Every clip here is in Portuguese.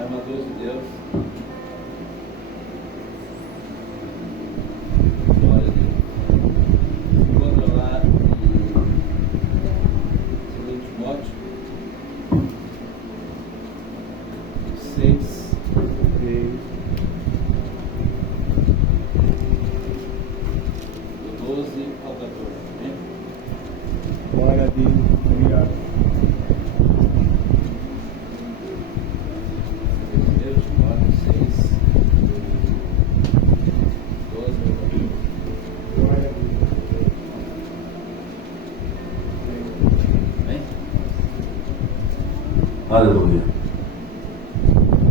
Armadores de Deus. Glória a Deus. Encontra lá em 2 Timóteo 6. Do 12 ao 14. Amém? Glória a Deus. Obrigado. 1 Timóteo 6, 12 ao 14. Glória a Deus. Amém? Aleluia.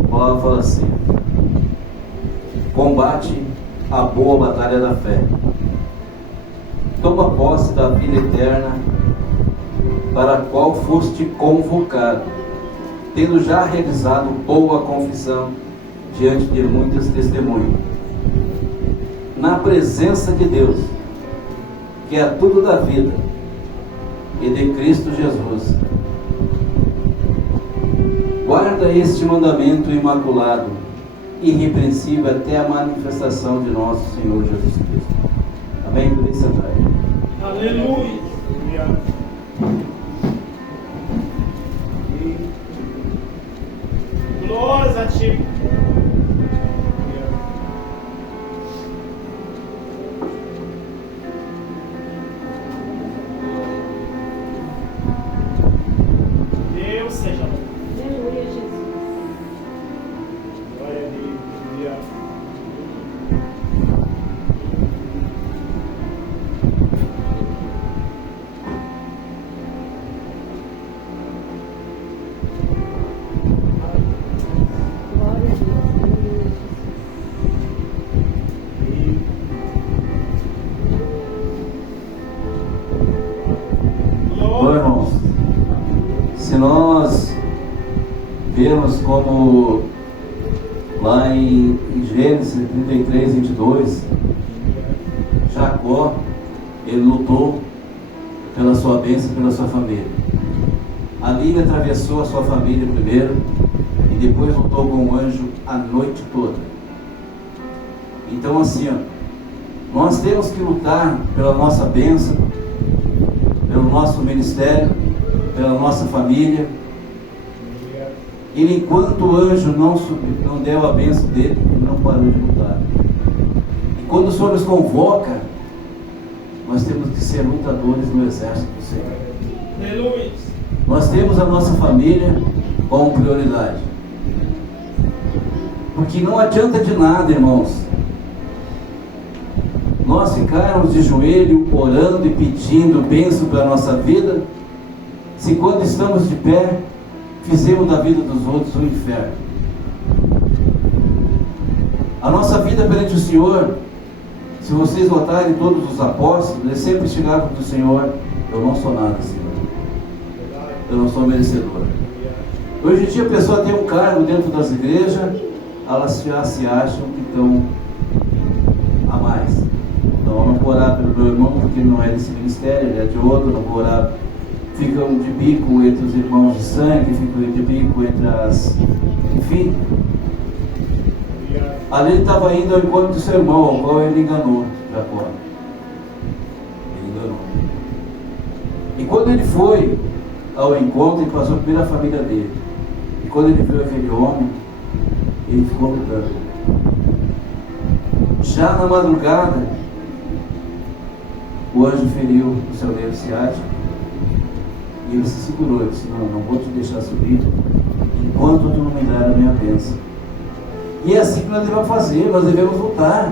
A palavra fala assim: combate a boa batalha da fé, toma posse da vida eterna, para a qual foste convocado, tendo já realizado boa confissão diante de muitas testemunhas, na presença de Deus, que é tudo da vida, e de Cristo Jesus. Guarda este mandamento imaculado, irrepreensível até a manifestação de nosso Senhor Jesus Cristo. Amém? Por isso, Aleluia. Obrigado. Glórias a Ti. Deus seja louvado. Aleluia, Jesus. Glória a Deus. Obrigado. Glória a Deus. Aleluia, Jesus. Bom, irmãos, se nós vemos como lá em Gênesis 33, 22, Jacó, ele lutou pela sua bênção e pela sua família. Ali ele atravessou a sua família primeiro e depois lutou com o anjo a noite toda. Então assim, ó, nós temos que lutar pela nossa bênção, pelo nosso ministério, pela nossa família. E enquanto o anjo não deu a bênção dele, ele não parou de lutar. E quando o Senhor nos convoca, nós temos que ser lutadores no exército do Senhor. Aleluia. Nós temos a nossa família como prioridade. Porque não adianta de nada, irmãos, nós ficarmos de joelho orando e pedindo bênção para a nossa vida, se quando estamos de pé fizemos da vida dos outros um inferno. A nossa vida perante o Senhor, se vocês notarem, todos os apóstolos, eles sempre chegavam para o Senhor: eu não sou nada, Senhor, eu não sou merecedor. Hoje em dia a pessoa tem um cargo dentro das igrejas, elas já se acham que estão a mais. Então eu não vou orar pelo meu irmão porque ele não é desse ministério, ele é de outro, não vou orar. Ficam de bico entre os irmãos de sangue, ficam de bico entre as... Enfim. Ali ele estava indo ao encontro do seu irmão, ao qual ele enganou Jacó. Ele enganou. E quando ele foi ao encontro, ele passou pela família dele. E quando ele viu aquele homem, ele ficou lutando. Já na madrugada, o anjo feriu o seu nervo ciático. E ele se segurou, ele disse: não vou te deixar subir enquanto tu não me der a minha bênção. E é assim que nós devemos fazer, nós devemos lutar,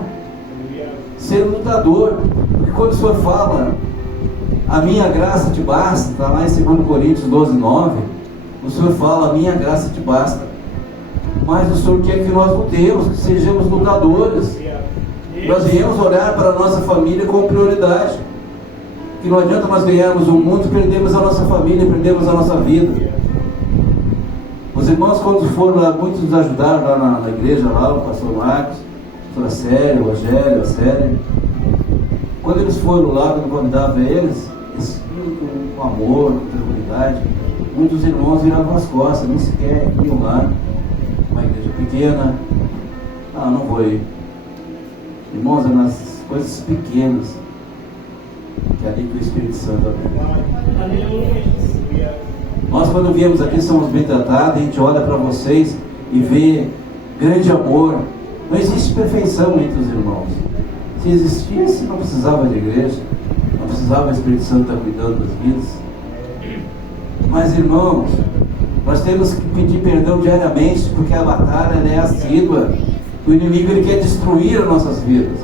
ser lutador. Porque quando o Senhor fala, a minha graça te basta, está lá em 2 Coríntios 12, 9, o Senhor fala, a minha graça te basta. Mas o Senhor quer que nós lutemos, que sejamos lutadores. Nós viemos olhar para a nossa família com prioridade. Que não adianta nós ganharmos o mundo e perdermos a nossa família, perdermos a nossa vida. Os irmãos, quando foram lá, muitos nos ajudaram lá na igreja, lá, o pastor Marcos, a pastora Célia, o Rogério, a Célia. Quando eles foram lá, quando eu convidava eles com amor, com tranquilidade, muitos irmãos viravam as costas, nem sequer iam lá. Uma igreja pequena, não vou ir. Irmãos, é nas coisas pequenas que é ali que o Espírito Santo habita. Aleluia. Nós, quando viemos aqui, somos bem tratados, a gente olha para vocês e vê grande amor. Não existe perfeição entre os irmãos. Se existisse, não precisava de igreja, não precisava o Espírito Santo estar cuidando das vidas. Mas, irmãos, nós temos que pedir perdão diariamente, porque a batalha ela é assídua. O inimigo ele quer destruir as nossas vidas,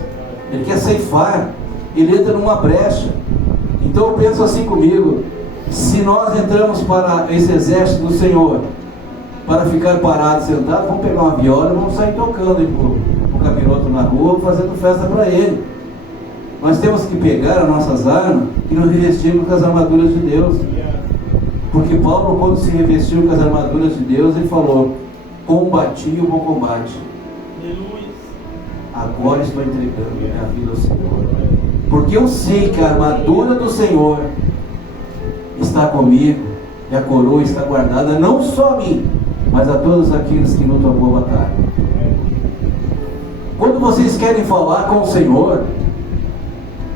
ele quer ceifar, ele entra numa brecha. Então eu penso assim comigo: se nós entramos para esse exército do Senhor para ficar parados, sentados, vamos pegar uma viola e vamos sair tocando pro capiroto na rua, fazendo festa para ele. Nós temos que pegar as nossas armas e nos revestirmos com as armaduras de Deus. Porque Paulo, quando se revestiu com as armaduras de Deus, ele falou: combati o bom combate. Agora estou entregando minha vida ao Senhor. Porque eu sei que a armadura do Senhor está comigo e a coroa está guardada não só a mim, mas a todos aqueles que lutam a boa batalha. Quando vocês querem falar com o Senhor,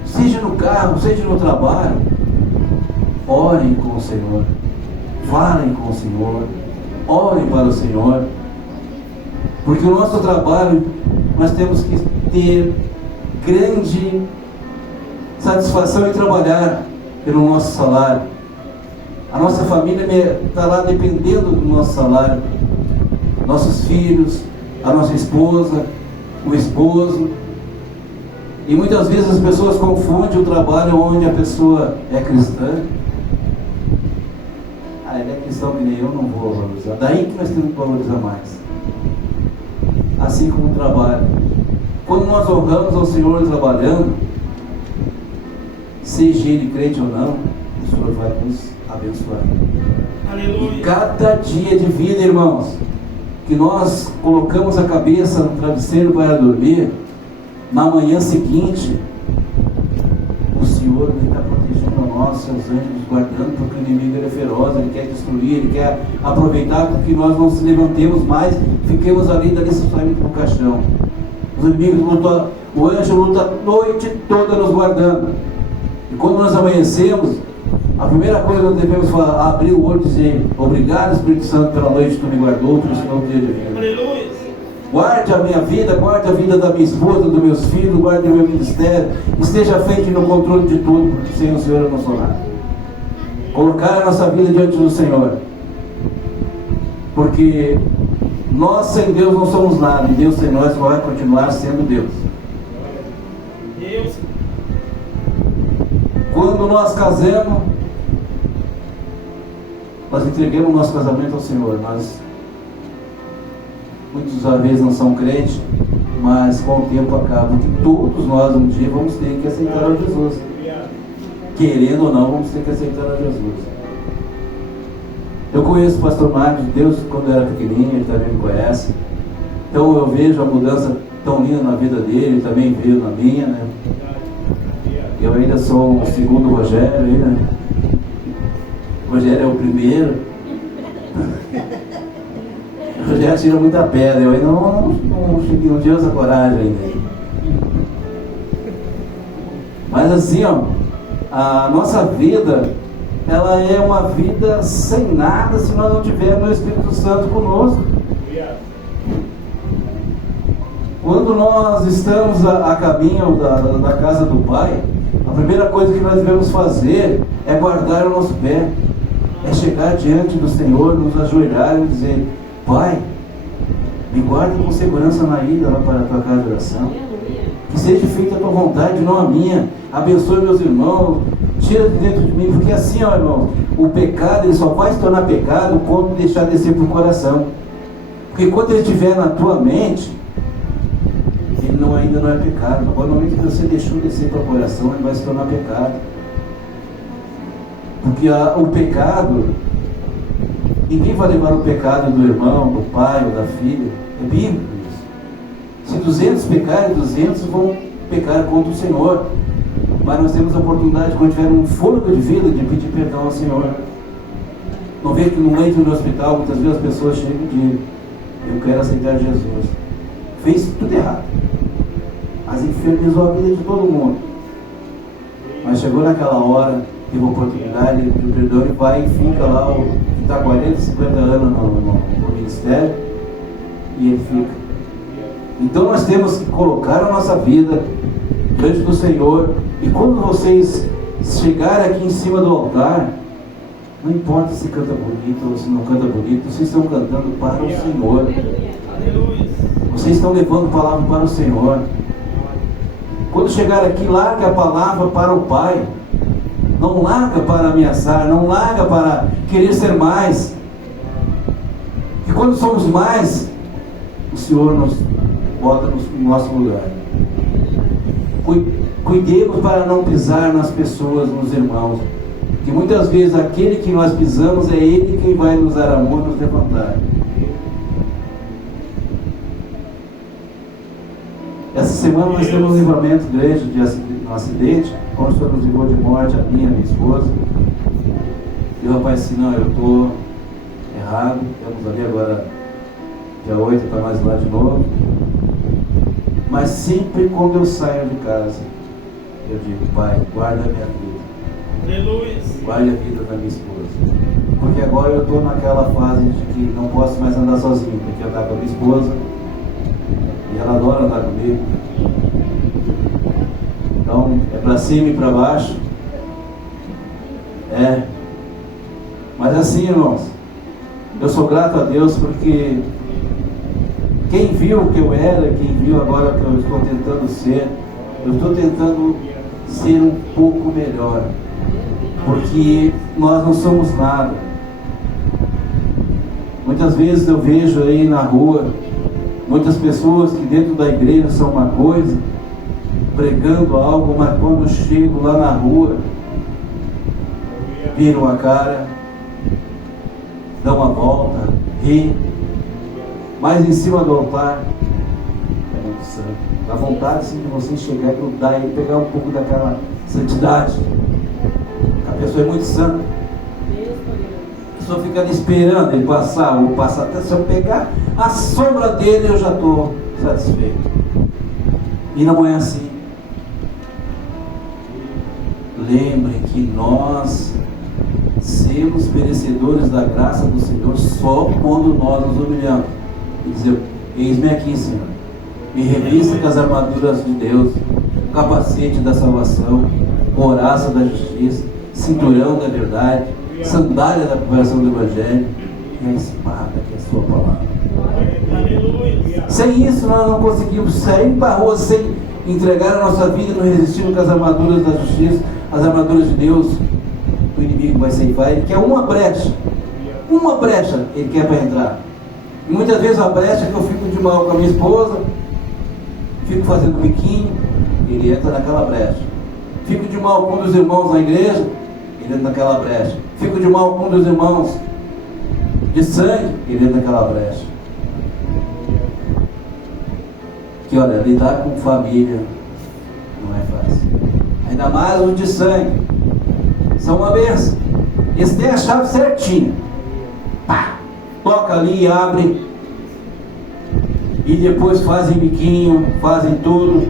seja no carro, seja no trabalho, orem com o Senhor, falem com o Senhor, orem para o Senhor, porque o nosso trabalho nós temos que ter grande satisfação em trabalhar pelo nosso salário. A nossa família está lá dependendo do nosso salário, nossos filhos, a nossa esposa, o esposo. E muitas vezes as pessoas confundem o trabalho onde a pessoa é cristã. Ele é cristão que nem eu, não vou valorizar. Daí que nós temos que valorizar mais. Assim como o trabalho. Quando nós honramos ao Senhor trabalhando, seja ele crente ou não, o Senhor vai nos abençoar. Aleluia. E cada dia de vida, irmãos, que nós colocamos a cabeça no travesseiro para dormir, na manhã seguinte, o Senhor está protegendo a nós, seus anjos, guardando, porque o inimigo ele é feroz, ele quer destruir, ele quer aproveitar que nós não se levantemos mais, fiquemos ali, dali saímos para o caixão. Os inimigos lutam, o anjo luta a noite toda nos guardando. E quando nós amanhecemos, a primeira coisa que nós devemos falar, abrir o olho e dizer: obrigado, Espírito Santo, pela noite que tu me guardou, pelo esse novo dia de vida. Aleluia. Guarde a minha vida, guarde a vida da minha esposa, dos meus filhos, guarde o meu ministério, esteja feito no controle de tudo, porque sem o Senhor eu não sou nada. Colocar a nossa vida diante do Senhor, porque nós sem Deus não somos nada, e Deus sem nós vai continuar sendo Deus. Deus. Quando nós casamos, nós entregamos o nosso casamento ao Senhor. Muitos às vezes não são crentes, mas com o tempo acaba que todos nós um dia vamos ter que aceitar a Jesus. Querendo ou não, vamos ter que aceitar a Jesus. Eu conheço o pastor Marcos de Deus quando eu era pequenininho, ele também me conhece. Então eu vejo a mudança tão linda na vida dele, ele também veio na minha, né? Eu ainda sou o segundo Rogério, né? O Rogério é o primeiro. O Rogério tira muita pedra, eu ainda não tive essa coragem ainda. Mas assim, ó, a nossa vida, ela é uma vida sem nada se nós não tivermos o Espírito Santo conosco. Quando nós estamos a caminho da casa do Pai, a primeira coisa que nós devemos fazer é guardar o nosso pé, é chegar diante do Senhor, nos ajoelhar e dizer: Pai, me guarde com segurança na ida lá para a tua casa de oração, que seja feita a tua vontade, não a minha. Abençoe meus irmãos, tira de dentro de mim, porque assim, ó, irmão, o pecado ele só vai se tornar pecado quando deixar descer para o coração, porque quando ele estiver na tua mente, ele ainda não é pecado. Agora, no momento que você deixou descer para o coração, ele vai se tornar pecado. Porque o pecado, ninguém vai levar o pecado do irmão, do pai ou da filha. É bíblico isso. Se 200 pecarem, 200 vão pecar contra o Senhor. Mas nós temos a oportunidade, quando tiver um fôlego de vida, de pedir perdão ao Senhor. Não vê que no leito do hospital, muitas vezes as pessoas chegam de eu quero aceitar Jesus. Fez tudo errado. As infernizou a vida de todo mundo. Mas chegou naquela hora, teve a oportunidade de perdão, ele vai e fica lá, que está 40, 50 anos no ministério, e ele fica. Então nós temos que colocar a nossa vida diante do Senhor, e quando vocês chegarem aqui em cima do altar, não importa se canta bonito ou se não canta bonito, vocês estão cantando para o Senhor. Aleluia. Vocês estão levando palavra para o Senhor. Quando chegar aqui, larga a palavra para o Pai. Não larga para ameaçar, não larga para querer ser mais. E quando somos mais, o Senhor nos bota no nosso lugar. Cuidemos para não pisar nas pessoas, nos irmãos. Que muitas vezes aquele que nós pisamos é Ele quem vai nos dar amor e nos levantar. Essa semana nós temos um livramento grande de um acidente, onde o Senhor nos livrou de morte, a minha esposa. E o rapaz disse, não, eu estou errado, estamos ali agora, dia 8, está mais lá de novo. Mas sempre quando eu saio de casa, eu digo, Pai, guarda a minha vida. Aleluia. Guarde a vida da minha esposa. Porque agora eu estou naquela fase de que não posso mais andar sozinho, tenho que andar com a minha esposa. E ela adora andar comigo. Então é para cima e para baixo. Mas assim, irmãos, eu sou grato a Deus porque quem viu o que eu era, quem viu agora o que eu estou tentando ser, eu estou tentando ser um pouco melhor. Porque nós não somos nada. Muitas vezes eu vejo aí na rua muitas pessoas que dentro da igreja são uma coisa, pregando algo, mas quando eu chego lá na rua, viram a cara, dão a volta, riem, mas em cima do altar é muito santo. Dá vontade assim, de você chegar e grudar e pegar um pouco daquela santidade. A pessoa é muito santa. A pessoa fica ali esperando ele passar, ou passar até se eu pegar a sombra dele, eu já estou satisfeito. E não é assim. Lembrem que nós sermos merecedores da graça do Senhor só quando nós nos humilhamos e dizer, eis-me aqui, Senhor, me revista com as armaduras de Deus, o capacete da salvação, couraça da justiça, cinturão da verdade, sandália da preparação do Evangelho e a espada que é a sua palavra. Aleluia. Sem isso nós não conseguimos sair para a rua sem entregar a nossa vida e não resistirmos com as armaduras da justiça, as armaduras de Deus. O inimigo vai ceifar, ele quer uma brecha ele quer para entrar. E muitas vezes a brecha é que eu fico de mal com a minha esposa, fico fazendo biquinho, ele entra naquela brecha. Fico de mal com um dos irmãos na igreja, ele entra naquela brecha. Fico de mal com um dos irmãos de sangue, ele entra naquela brecha. Que olha, lidar com família não é fácil. Ainda mais os de sangue. São uma benção. Eles têm a chave certinha. Pá! Toca ali e abre. E depois fazem biquinho, fazem tudo.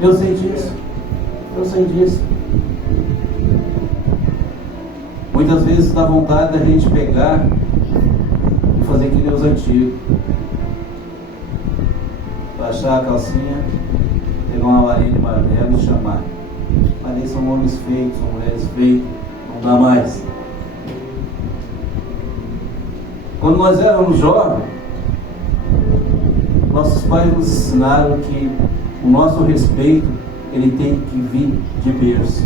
Eu sei disso. Muitas vezes dá vontade da gente pegar e fazer que nem os antigos. Baixar a calcinha, pegar uma varinha de martelo e chamar. Mas eles são homens feitos, são mulheres feitas, não dá mais. Quando nós éramos jovens, nossos pais nos ensinaram que o nosso respeito, ele tem que vir de berço.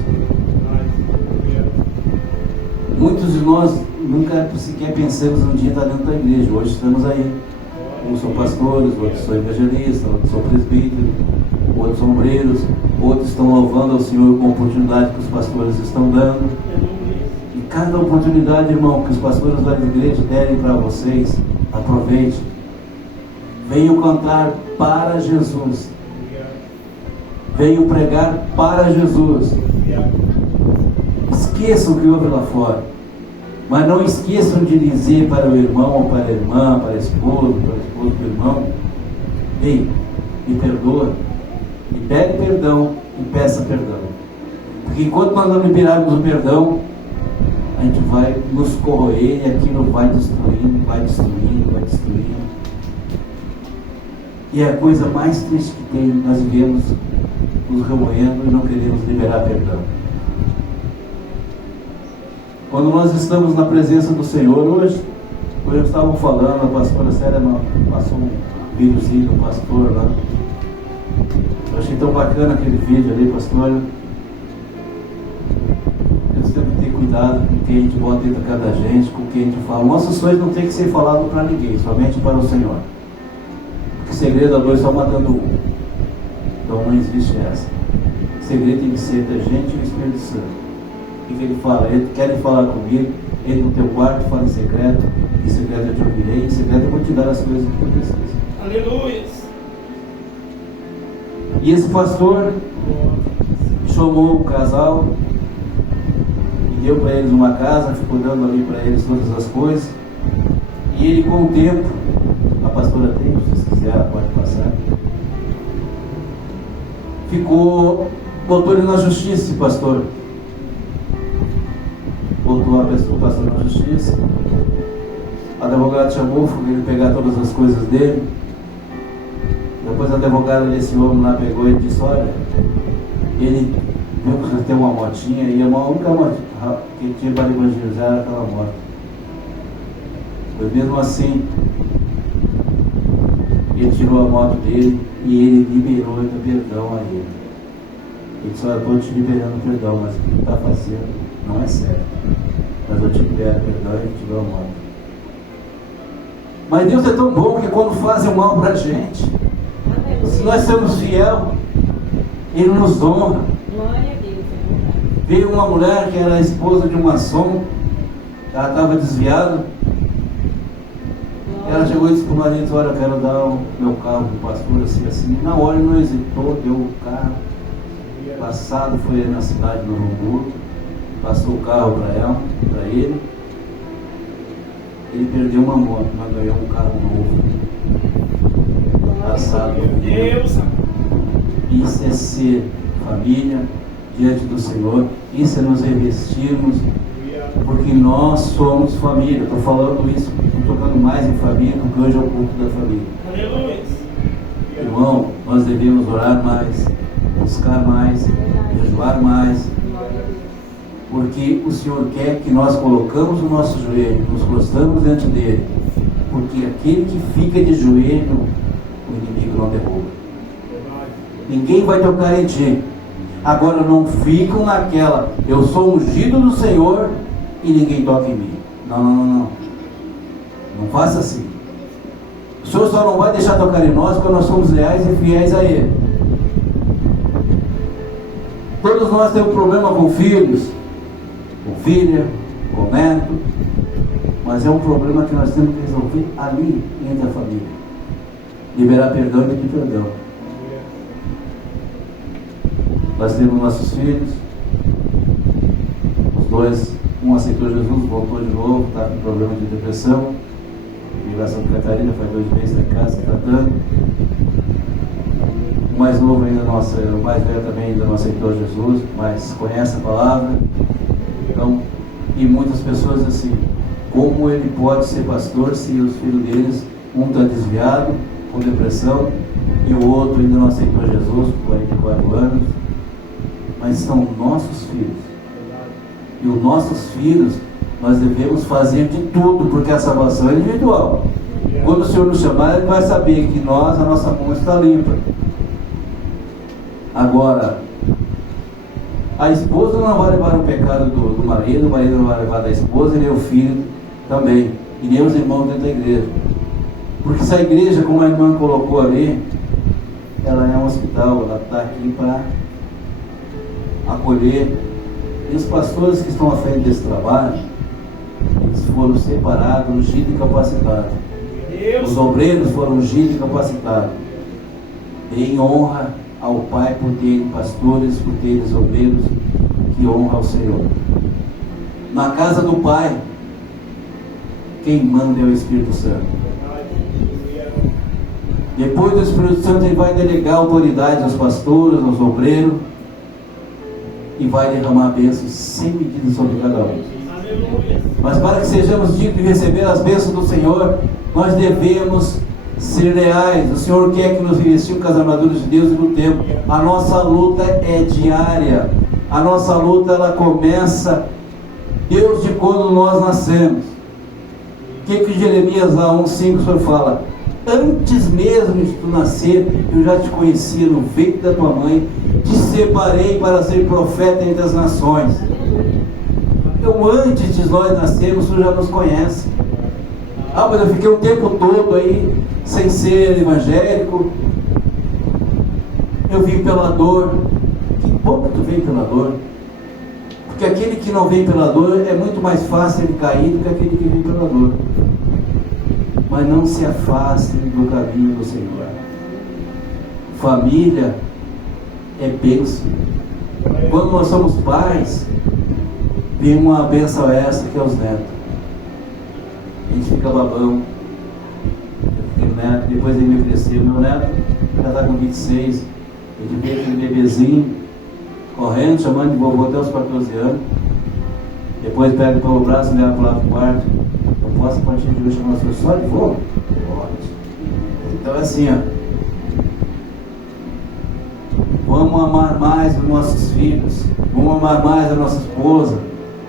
Muitos de nós nunca sequer pensamos um dia estar dentro da igreja. Hoje estamos aí. Uns são pastores, outros são evangelistas, outros são presbíteros, outros são obreiros, outros estão louvando ao Senhor com a oportunidade que os pastores estão dando. E cada oportunidade, irmão, que os pastores da igreja derem para vocês, aproveite. Venham cantar para Jesus. Venham pregar para Jesus. Esqueçam o que houve lá fora. Mas não esqueçam de dizer para o irmão ou para a irmã, para a esposa do irmão: ei, me perdoa, e pede perdão e peça perdão. Porque enquanto nós não liberarmos o perdão, a gente vai nos corroer e aquilo vai destruindo, vai destruindo, vai destruindo. E é a coisa mais triste que tem, nós vivemos nos remoendo e não queremos liberar perdão. Quando nós estamos na presença do Senhor, hoje eu estava falando, a pastora Célia passou um videozinho do pastor lá. Eu achei tão bacana aquele vídeo ali, pastor. Nós temos que ter cuidado com quem a gente bota dentro da casa da gente, com quem a gente fala. Nossos sonhos não tem que ser falado para ninguém, somente para o Senhor. Porque segredo a dois só matando um. Então não existe essa. O segredo tem que ser entre a gente e o Espírito Santo. O que ele fala? Ele quer falar comigo, entra no teu quarto, fala em secreto eu te ouvirei, em secreto eu vou te dar as coisas que tu precisas. Aleluia. E esse pastor chamou o casal e deu para eles uma casa, ficou dando ali para eles todas as coisas. E ele, com o tempo, a pastora tem, se vocês quiserem, ela pode passar, botou ele na justiça, esse pastor. Botou o pastor na justiça. O advogado chamou, foi ele pegar todas as coisas dele. Depois o advogado desse homem lá pegou e disse: olha, ele viu que você tem uma motinha e a única motinha que tinha para evangelizar era aquela moto. Mas mesmo assim, ele tirou a moto dele e ele liberou o perdão a ele. Ele disse: olha, eu estou te liberando perdão, mas o que tu está fazendo não é certo. Mas eu te libero perdão e te dou a moto. Mas Deus é tão bom que quando fazem o mal para a gente, se nós somos fiéis, Ele nos honra. Glória a Deus, é verdade. Veio uma mulher que era a esposa de um maçom, ela estava desviada. Ela chegou e disse para o marido: olha, eu quero dar o meu carro para o pastor, assim, assim. Na hora ele não hesitou, deu o carro. Passado foi na cidade do Hamburgo, passou o carro para ela, para ele. Ele perdeu uma moto, mas ganhou um carro novo. Passado. Deus. Isso é ser família diante do Senhor. Isso é nos revestirmos, porque nós somos família. Estou falando isso, estou tocando mais em família, porque hoje é o culto da família. Aleluia. Irmão, nós devemos orar mais, buscar mais, jejuar mais, porque o Senhor quer que nós colocamos o nosso joelho, nos prostramos diante dele, porque aquele que fica de joelho, o inimigo não derruba. Ninguém vai tocar em ti. Agora não ficam naquela: eu sou ungido do Senhor e ninguém toca em mim. Não, não, não, não. Não faça assim. O Senhor só não vai deixar tocar em nós porque nós somos leais e fiéis a Ele. Todos nós temos problema com filhos, com filha, com neto, mas é um problema que nós temos que resolver ali entre a família. Liberar perdão e pedir perdão. Nós temos nossos filhos, os dois, um aceitou Jesus, voltou de novo, está com problema de depressão. Migração de Catarina, faz 2 meses em casa tratando. O mais novo ainda nossa, o mais velho também ainda não aceitou Jesus, mas conhece a palavra. Então, e muitas pessoas assim: como ele pode ser pastor se os filhos deles, um está desviado, com depressão, e o outro ainda não aceitou Jesus, com 44 anos? Mas são nossos filhos. E os nossos filhos, nós devemos fazer de tudo, porque a salvação é individual. Quando o Senhor nos chamar, Ele vai saber que a nossa mão está limpa. Agora, a esposa não vai levar o pecado do marido, o marido não vai levar da esposa, e nem o filho também, e nem os irmãos dentro da igreja. Porque se a igreja, como a irmã colocou ali, ela é um hospital, ela está aqui para acolher. E os pastores que estão à frente desse trabalho, eles foram separados, ungidos e capacitados. Os obreiros foram ungidos e capacitados. Em honra ao Pai por terem pastores, por terem obreiros que honram ao Senhor. Na casa do Pai quem manda é o Espírito Santo. Depois do Espírito Santo, ele vai delegar autoridade aos pastores, aos obreiros, e vai derramar bênçãos sem medida sobre cada um. Mas para que sejamos dignos de receber as bênçãos do Senhor, nós devemos ser leais. O Senhor quer que nos revestimos com as armaduras de Deus e do tempo. A nossa luta é diária. A nossa luta, ela começa desde quando nós nascemos. O que Jeremias lá 1,5 o Senhor fala? Antes mesmo de tu nascer, eu já te conhecia no ventre da tua mãe, te separei para ser profeta entre as nações. Então, antes de nós nascermos, tu já nos conhece. Ah, mas eu fiquei o tempo todo aí sem ser evangélico. Eu vim pela dor. Que bom que tu veio pela dor. Porque aquele que não vem pela dor é muito mais fácil ele cair do que aquele que vem pela dor. Mas não se afastem do caminho do Senhor. Família é bênção. Quando nós somos pais, vem uma bênção essa que é os netos. A gente fica babão. Eu fiquei neto, depois ele me cresceu. Meu neto já está com 26. Ele veio aquele bebezinho, correndo, chamando de vovô até os 14 anos. Depois pega pelo braço e leva para o lado do quarto. Eu posso, a partir de hoje, chamar você só de vô? Pode. Então é assim, ó. Vamos amar mais os nossos filhos. Vamos amar mais a nossa esposa.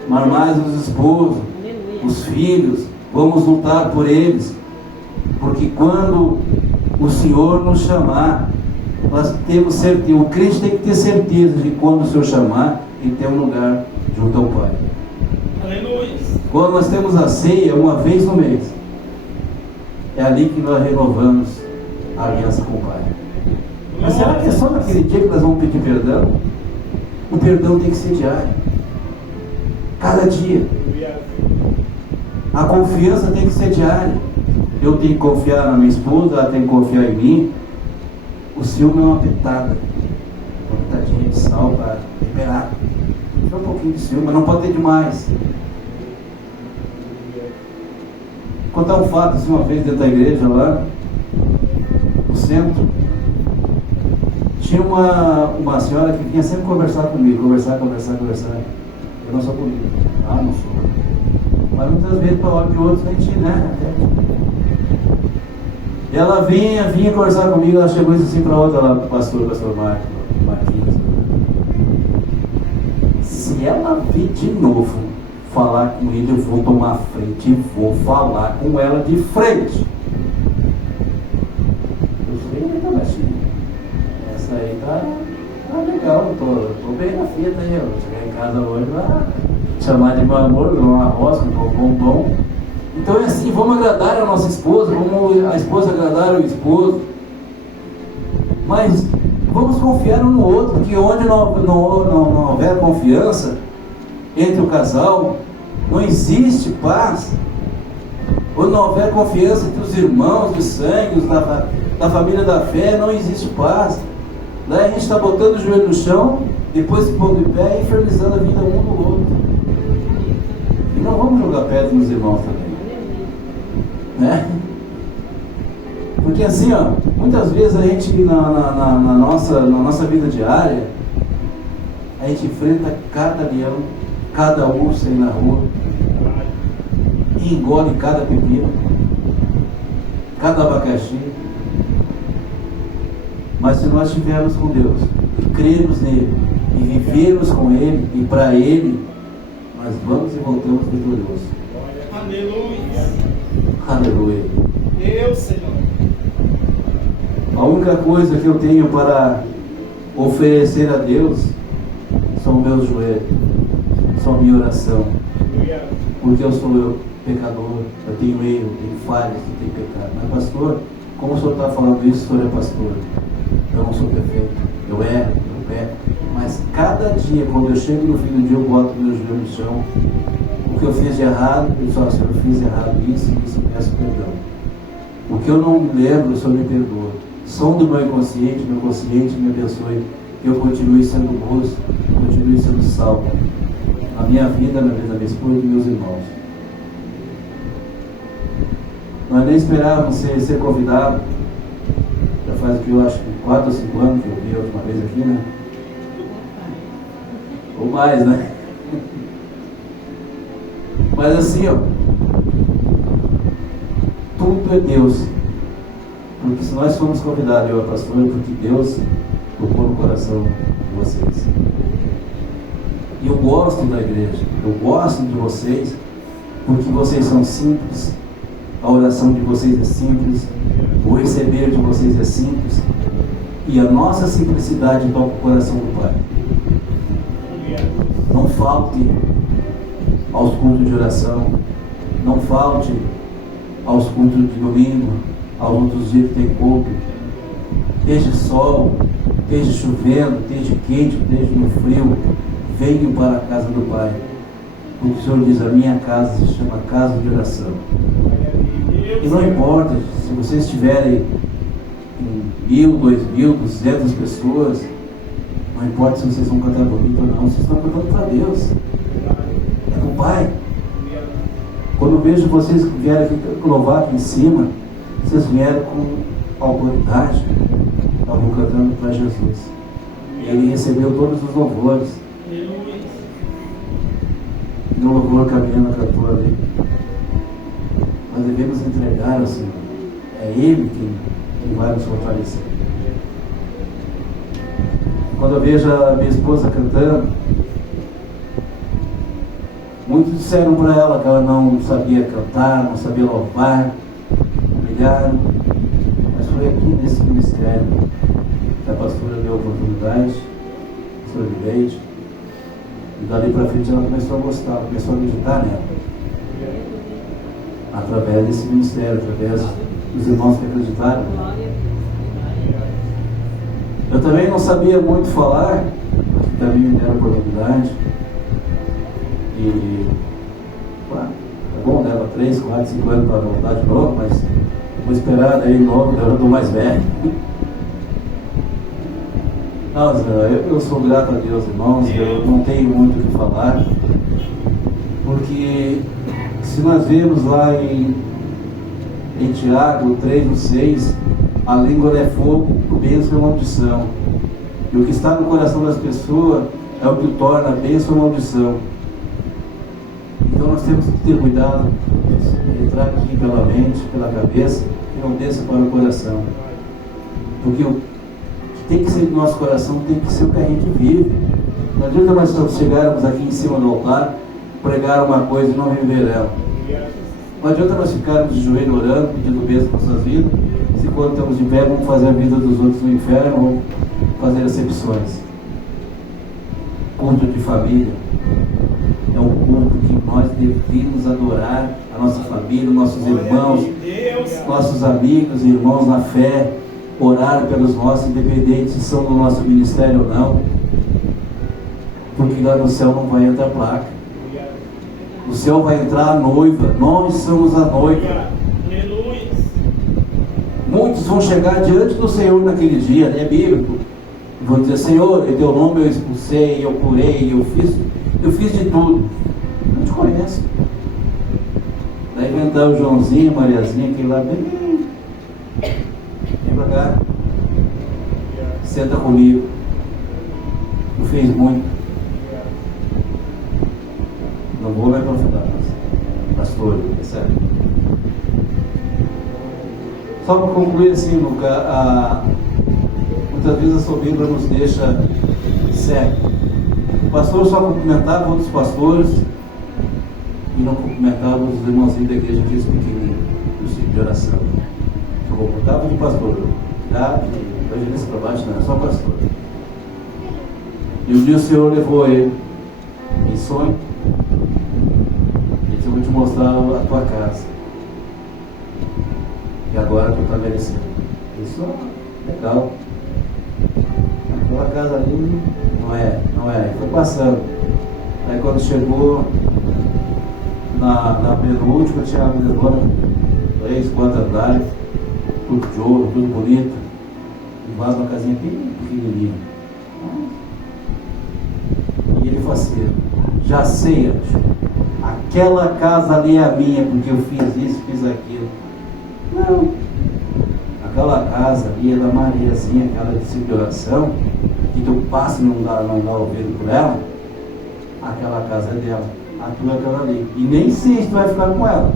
Amar mais os esposos. Os filhos. Vamos lutar por eles. Porque quando o Senhor nos chamar, nós temos certeza. O crente tem que ter certeza de que quando o Senhor chamar, ele tem um lugar junto ao Pai. Aleluia. Quando nós temos a ceia uma vez no mês, é ali que nós renovamos a aliança com o Pai. Mas será que é só naquele dia que nós vamos pedir perdão? O perdão tem que ser diário. Cada dia. A confiança tem que ser diária. Eu tenho que confiar na minha esposa, ela tem que confiar em mim. O ciúme é uma pitada. Uma pitadinha de sal para liberar. Só um pouquinho de ciúme, mas não pode ter demais. Vou contar um fato assim, uma vez dentro da igreja lá, no centro, tinha uma senhora que vinha sempre conversar comigo, conversar. Eu não sou comigo. Ah, não sou. Mas muitas vezes para olhar de outros a gente, né? E ela vinha conversar comigo, ela chegou assim para outra lá, para o pastor Marquinhos. Se ela vir de novo falar com ele, eu vou tomar frente e vou falar com ela de frente. Eu falei, eita, baixinho, essa aí tá legal, tô bem na fita aí, eu chegar em casa hoje, vai chamar de meu amor, uma roça, um bombom. Então é assim, vamos agradar a nossa esposa, vamos a esposa agradar o esposo, mas vamos confiar um no outro, porque onde não houver confiança entre o casal, não existe paz. Onde não houver confiança entre os irmãos de sangue, da família da fé, não existe paz. Daí a gente está botando o joelho no chão, depois se pondo de pé e infernizando a vida um no outro. E não vamos jogar pedra nos irmãos também, né? Porque assim, ó, muitas vezes a gente na nossa vida diária, a gente enfrenta cada leão, cada urso aí na rua, e engole cada pepino, cada abacaxi. Mas se nós estivermos com Deus, e crermos nele, e vivermos com ele, e para ele, nós vamos e voltamos vitoriosos. Aleluia. Aleluia. Deus, Senhor. A única coisa que eu tenho para oferecer a Deus são meus joelhos, são minha oração. Porque eu sou pecador, eu tenho erro, eu tenho falhas, eu tenho pecado. Mas pastor, como o senhor está falando isso, o senhor é pastor. Eu não sou perfeito, eu erro, eu peco. Mas cada dia, quando eu chego no fim do dia, eu boto meus joelhos no chão. O que eu fiz de errado, eu falo, Senhor, eu fiz errado isso, peço perdão. O que eu não me lembro, o Senhor me perdoa. Som do meu consciente me abençoe. Eu continue sendo luz, continue sendo salvo. Na minha vida, na vida da minha esposa e dos meus irmãos. Nós nem esperávamos ser convidados. Já faz o que eu acho que 4 ou 5 anos que eu vi a última vez aqui, né? Ou mais, né? Mas assim, ó, tudo é Deus. Porque se nós formos convidados, eu e a pastora, é porque Deus tocou no coração de vocês. E eu gosto da igreja, eu gosto de vocês, porque vocês são simples, a oração de vocês é simples, o receber de vocês é simples, e a nossa simplicidade toca o coração do Pai. Não falte aos cultos de oração, não falte aos cultos de domingo, aos outros dias que tem culto, esteja sol, esteja chovendo, esteja quente, esteja no frio, venham para a casa do Pai, porque o Senhor diz: a minha casa se chama casa de oração. E não importa se vocês estiverem em 1.000, 2.000, 200 pessoas, não importa se vocês vão cantar bonito ou não, vocês estão cantando para Deus, é para o Pai. Quando eu vejo vocês que vieram aqui louvar aqui em cima, vocês vieram com autoridade, estavam cantando para Jesus. E Ele recebeu todos os louvores. E o louvor caminhando a cantora ali. Nós devemos entregar ao Senhor. É Ele quem vai nos fortalecer. Quando eu vejo a minha esposa cantando, muitos disseram para ela que ela não sabia cantar, não sabia louvar, humilharam, mas foi aqui nesse ministério que a pastora deu a oportunidade, a pastora de Leite, e dali para frente ela começou a gostar, começou a meditar nela, através desse ministério, através dos irmãos que acreditaram. Eu também não sabia muito falar, também me deram a oportunidade. E é bom, leva 3, 4, 5 anos para voltar de novo, mas vou esperar daí de novo, eu estou mais velho. Não, eu sou grato a Deus, irmãos, eu não tenho muito o que falar, porque se nós vemos lá em Tiago 3:6, a língua é fogo, o bênção é maldição. E o que está no coração das pessoas é o que torna a bênção ou maldição. Então nós temos que ter cuidado de entrar aqui pela mente, pela cabeça, e não desça para o coração. Porque o que tem que ser do nosso coração tem que ser o que a gente vive. Não adianta nós chegarmos aqui em cima do altar, pregar uma coisa e não viver ela. Não adianta nós ficarmos de joelho orando, pedindo bênção para nossas vidas, se quando estamos de pé vamos fazer a vida dos outros no inferno ou fazer acepções. Culto de família é um culto que nós devemos adorar a nossa família, nossos irmãos, nossos amigos e irmãos na fé, orar pelos nossos, independente se são do nosso ministério ou não, porque lá no céu não vai entrar placa. No céu vai entrar a noiva, nós somos a noiva. Muitos vão chegar diante do Senhor naquele dia, é bíblico, e vão dizer: Senhor, em teu nome eu expulsei, eu curei, eu fiz de tudo. Não te conheço. Daí vai entrar o Joãozinho, Mariazinha, aquele lá bem devagar. Senta comigo. Não fez muito. Não vou me aprofundar, pastor, percebe? Só para concluir assim, Luca, muitas vezes a soberba nos deixa cego. O pastor só cumprimentava outros pastores e não cumprimentava os irmãozinhos da igreja, aqueles pequenininhos, do tipo de oração. Só cumprimentava de pastor, já de evangelista para baixo, não, só pastor. E um dia o Senhor levou ele em sonho. Eu vou te mostrar a tua casa. E agora tu está merecendo. Isso é legal. Aquela casa ali não é. Foi passando. Aí quando chegou na penúltima, tinha agora 3, 4 andares, tudo de ouro, tudo bonito. E mais uma casinha bem pequenininha. E ele falou assim: já sei, aquela casa ali é a minha, porque eu fiz isso, fiz aquilo. Não. Aquela casa ali é da Mariazinha, aquela de oração, que tu passa e não dá ouvido por ela, aquela casa é dela, a tua é aquela ali. E nem sei se tu vai ficar com ela.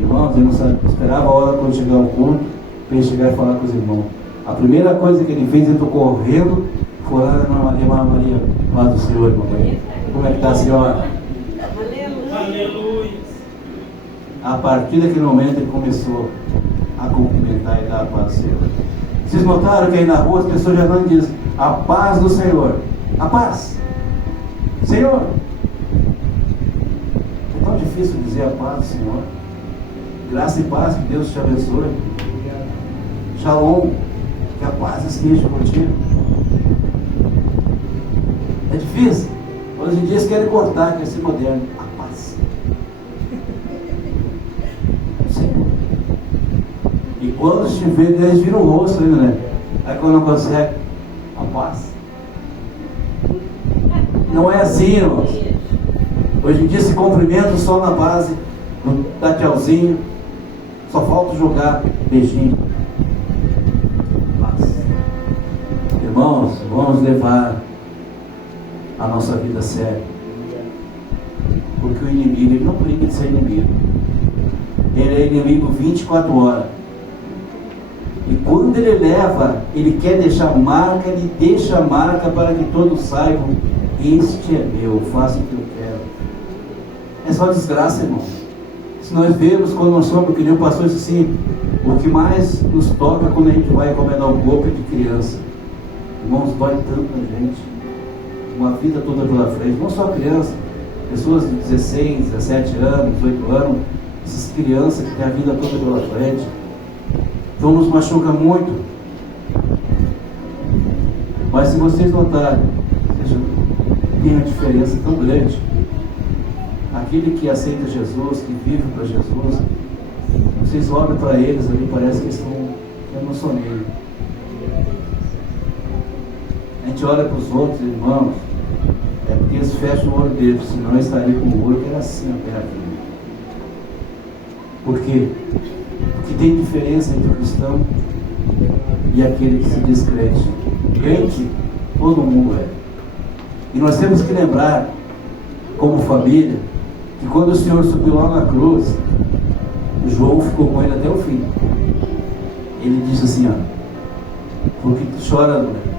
Irmãos, eu não esperava a hora quando chegar o culto, para ele chegar e falar com os irmãos. A primeira coisa que ele fez, ele estou correndo, foi lá na Irmã Maria, lá do Senhor, irmã Maria. Como é que está a senhora? Aleluia. A partir daquele momento ele começou a cumprimentar e dar a paz do Senhor. Vocês notaram que aí na rua as pessoas já não dizem a paz do Senhor. A paz. Senhor. É tão difícil dizer a paz do Senhor. Graça e paz, que Deus te abençoe. Shalom. Que a paz esteja contigo. É difícil. Hoje em dia eles querem cortar, querem ser moderno. A paz. Senhor. E quando se vê, eles viram o rosto ainda, né? Aí quando não consegue, a paz. Não é assim, irmãos. Hoje em dia se cumprimenta só na base, dá tchauzinho, só falta jogar beijinho. Paz. Irmãos, vamos levar a nossa vida a sério. Porque o inimigo, ele não brinca de ser inimigo. Ele é inimigo 24 horas. E quando ele leva, ele quer deixar marca, ele deixa a marca para que todos saibam: este é meu, faço o que eu quero. É só desgraça, irmão. Se nós vemos quando nós somos, que nem o pastor disse assim, o que mais nos toca quando a gente vai encomendar um golpe de criança. Irmãos, dói tanto na gente. Uma vida toda pela frente, não só criança, pessoas de 16, 17 anos, 18 anos, essas crianças que têm a vida toda pela frente. Então nos machuca muito. Mas se vocês notarem, tem uma diferença tão grande. Aquele que aceita Jesus, que vive para Jesus, vocês olham para eles ali, parece que eles estão no soneiro. A gente olha para os outros irmãos, é porque eles fecham o olho deles, senão eles estariam com o olho que era assim até aqui. Por quê? Porque tem diferença entre o cristão e aquele que se diz crente. Crente, todo mundo é. E nós temos que lembrar, como família, que quando o Senhor subiu lá na cruz, o João ficou com ele até o fim. Ele disse assim, ó: por que tu chora, mulher?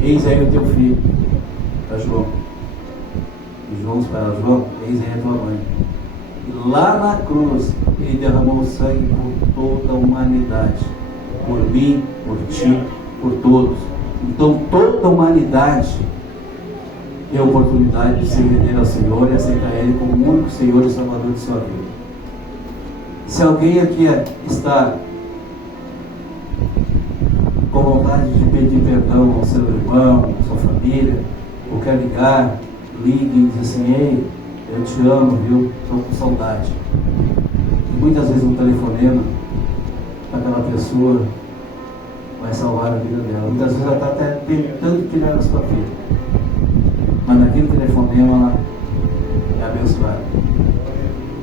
Eis aí o teu filho. Para João. E João para João: eis aí a tua mãe. E lá na cruz, ele derramou o sangue por toda a humanidade. Por mim, por ti, por todos. Então toda a humanidade tem a oportunidade de se render ao Senhor e aceitar Ele como o único Senhor e Salvador de sua vida. Se alguém aqui está com vontade de pedir perdão ao seu irmão, à sua família, ou quer ligar, ligue e diz assim: ei, eu te amo, viu? Estou com saudade. E muitas vezes um telefonema para aquela pessoa vai salvar a vida dela. Muitas vezes ela está até tentando tirar a sua vida, mas naquele telefonema ela é abençoada.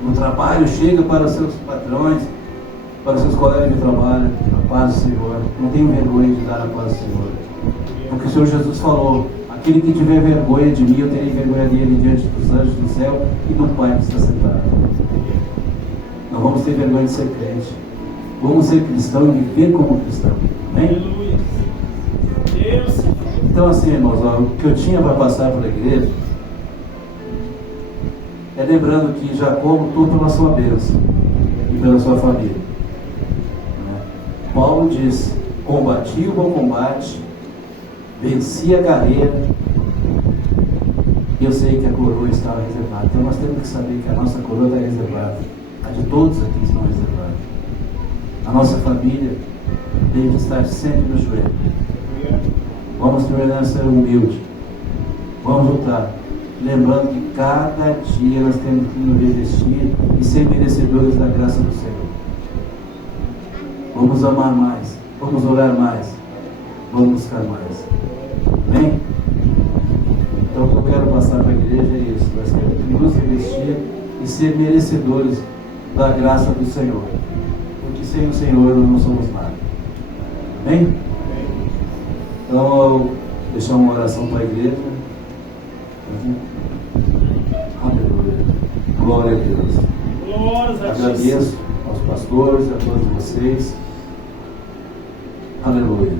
No trabalho, chega para os seus patrões, para os seus colegas de trabalho: a paz do Senhor. Não tenho vergonha de dar a paz do Senhor, porque o Senhor Jesus falou: aquele que tiver vergonha de mim, eu terei vergonha dele diante dos anjos do céu e do Pai que está sentado. Não vamos ter vergonha de ser crente. Vamos ser cristão e viver como cristão. Amém? Então assim, irmãos, ó, o que eu tinha para passar para a igreja é lembrando que já como tudo pela sua bênção e pela sua família. Né? Paulo diz: combati o bom combate, venci a carreira, e eu sei que a coroa estava reservada. Então nós temos que saber que a nossa coroa está reservada. A de todos aqui estão reservados. A nossa família deve estar sempre no joelho. Vamos permanecer humildes. Vamos lutar. Lembrando que cada dia nós temos que nos revestir e ser merecedores da graça do Senhor. Vamos amar mais. Vamos orar mais. Vamos buscar mais. Amém? Então o que eu quero passar para a igreja é isso: nós temos que nos revestir e ser merecedores da graça do Senhor. Porque sem o Senhor nós não somos nada. Amém? Então, eu vou deixar uma oração para a igreja. Aleluia. Glória a Deus. Glória a Deus. Agradeço aos pastores, a todos vocês. Aleluia.